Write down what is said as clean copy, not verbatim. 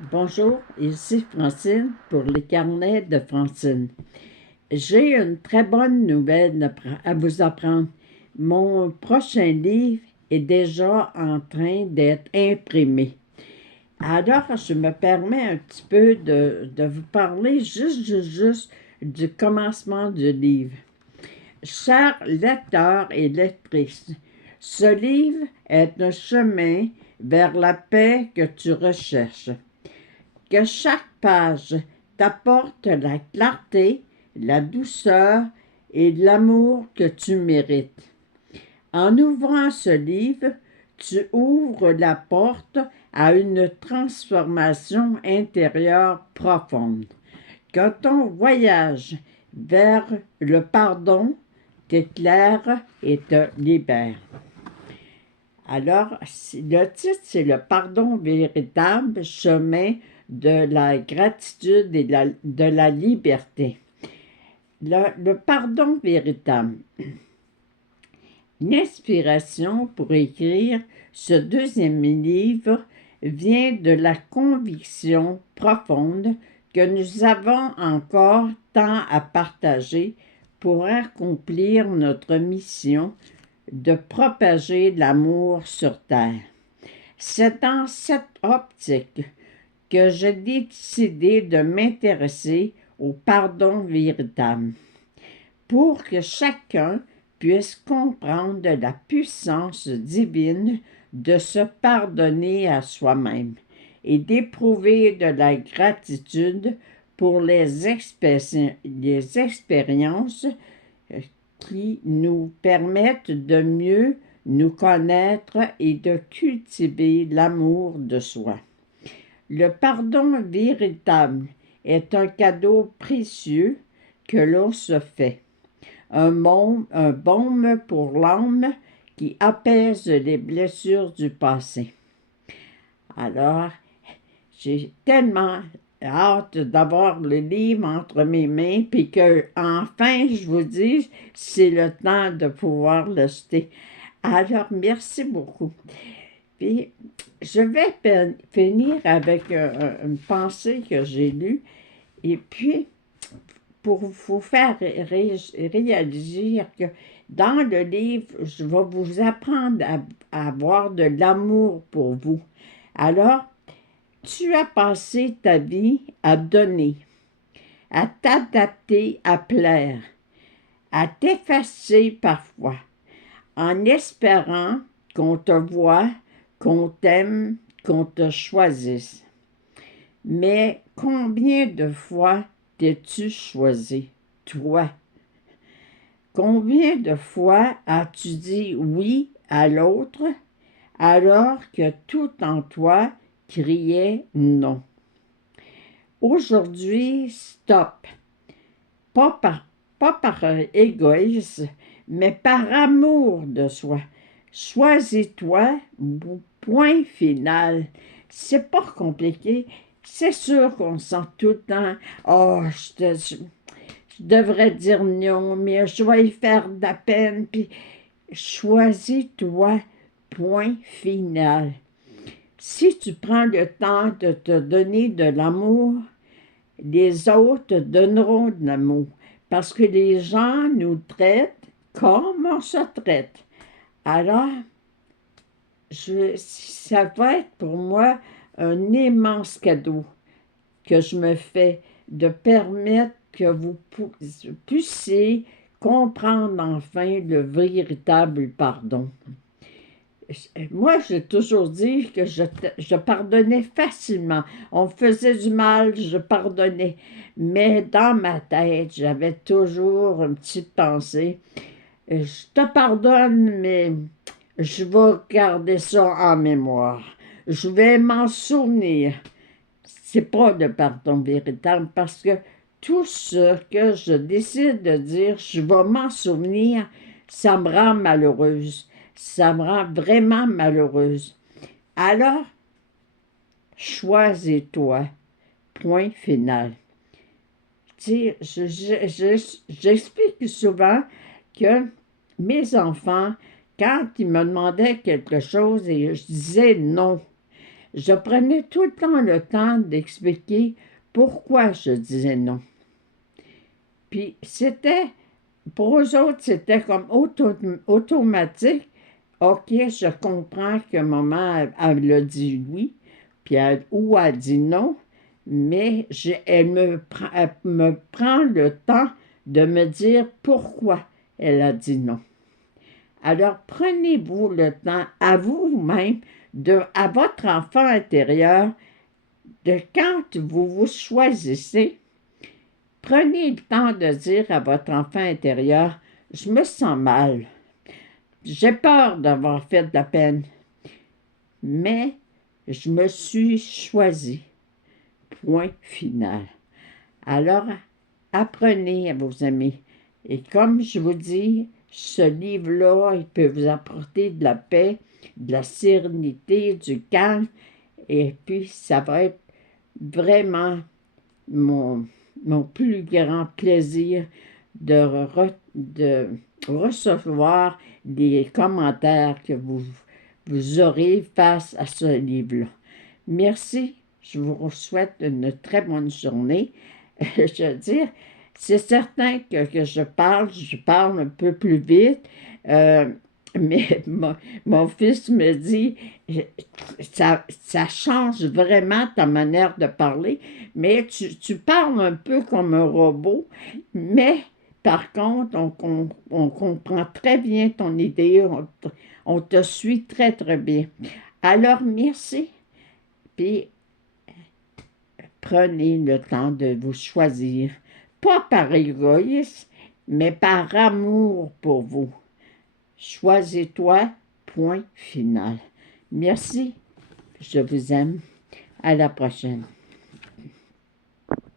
Bonjour, ici Francine pour les carnets de Francine. J'ai une très bonne nouvelle à vous apprendre. Mon prochain livre est déjà en train d'être imprimé. Alors, je me permets un petit peu de vous parler juste du commencement du livre. Chers lecteurs et lectrices, ce livre est un chemin vers la paix que tu recherches. Que chaque page t'apporte la clarté, la douceur et l'amour que tu mérites. En ouvrant ce livre, tu ouvres la porte à une transformation intérieure profonde. Que ton voyage vers le pardon t'éclaire et te libère. Alors, le titre, c'est Le pardon véritable, chemin de la gratitude et de la liberté. Le pardon véritable. L'inspiration pour écrire ce deuxième livre vient de la conviction profonde que nous avons encore tant à partager pour accomplir notre mission de propager l'amour sur Terre. C'est dans cette optique que j'ai décidé de m'intéresser au pardon véritable, pour que chacun puisse comprendre la puissance divine de se pardonner à soi-même et d'éprouver de la gratitude pour les expériences qui nous permettent de mieux nous connaître et de cultiver l'amour de soi. Le pardon véritable est un cadeau précieux que l'on se fait, un baume pour l'âme qui apaise les blessures du passé. Alors, j'ai tellement hâte d'avoir le livre entre mes mains, puis que enfin, je vous dis, c'est le temps de pouvoir l'acheter. Alors, merci beaucoup. Puis, je vais finir avec une pensée que j'ai lue, et puis, pour vous faire réaliser que dans le livre, je vais vous apprendre à avoir de l'amour pour vous. Alors, tu as passé ta vie à donner, à t'adapter, à plaire, à t'effacer parfois, en espérant qu'on te voie, qu'on t'aime, qu'on te choisisse. Mais combien de fois t'es-tu choisi, toi? Combien de fois as-tu dit oui à l'autre alors que tout en toi criait non? Aujourd'hui, stop. Pas par, pas par égoïsme, mais par amour de soi. Choisis-toi, point final. C'est pas compliqué. C'est sûr qu'on sent tout le temps, oh, je devrais dire non, mais je vais y faire de la peine, puis choisis-toi, point final. Si tu prends le temps de te donner de l'amour, les autres te donneront de l'amour, parce que les gens nous traitent comme on se traite. Alors, ça va être pour moi un immense cadeau que je me fais de permettre que vous puissiez comprendre enfin le véritable pardon. Moi, j'ai toujours dit que je pardonnais facilement. On me faisait du mal, je pardonnais. Mais dans ma tête, j'avais toujours une petite pensée. Je te pardonne, mais je vais garder ça en mémoire. Je vais m'en souvenir. C'est pas de pardon véritable parce que tout ce que je décide de dire, je vais m'en souvenir, ça me rend malheureuse. Ça me rend vraiment malheureuse. Alors, choisis-toi. Point final. Tu sais, j'explique souvent que mes enfants, quand ils me demandaient quelque chose et je disais non, je prenais tout le temps d'expliquer pourquoi je disais non. Puis c'était, pour eux autres, c'était comme automatique. OK, je comprends que maman, elle a dit oui, puis ou elle dit non, mais elle me prend le temps de me dire pourquoi elle a dit non. Alors, prenez-vous le temps à vous-même, à votre enfant intérieur, de quand vous vous choisissez, prenez le temps de dire à votre enfant intérieur, je me sens mal, j'ai peur d'avoir fait de la peine, mais je me suis choisi. Point final. Alors, apprenez à vos amis. Et comme je vous dis, ce livre-là, il peut vous apporter de la paix, de la sérénité, du calme. Et puis, ça va être vraiment mon, mon plus grand plaisir de recevoir les commentaires que vous aurez face à ce livre-là. Merci. Je vous souhaite une très bonne journée. Je veux dire, c'est certain que je parle un peu plus vite, mais mon fils me dit, ça change vraiment ta manière de parler, mais tu parles un peu comme un robot, mais par contre, on comprend très bien ton idée, on te suit très, très bien. Alors, merci, puis prenez le temps de vous choisir, pas par égoïsme, mais par amour pour vous. Choisis-toi, point final. Merci, je vous aime. À la prochaine.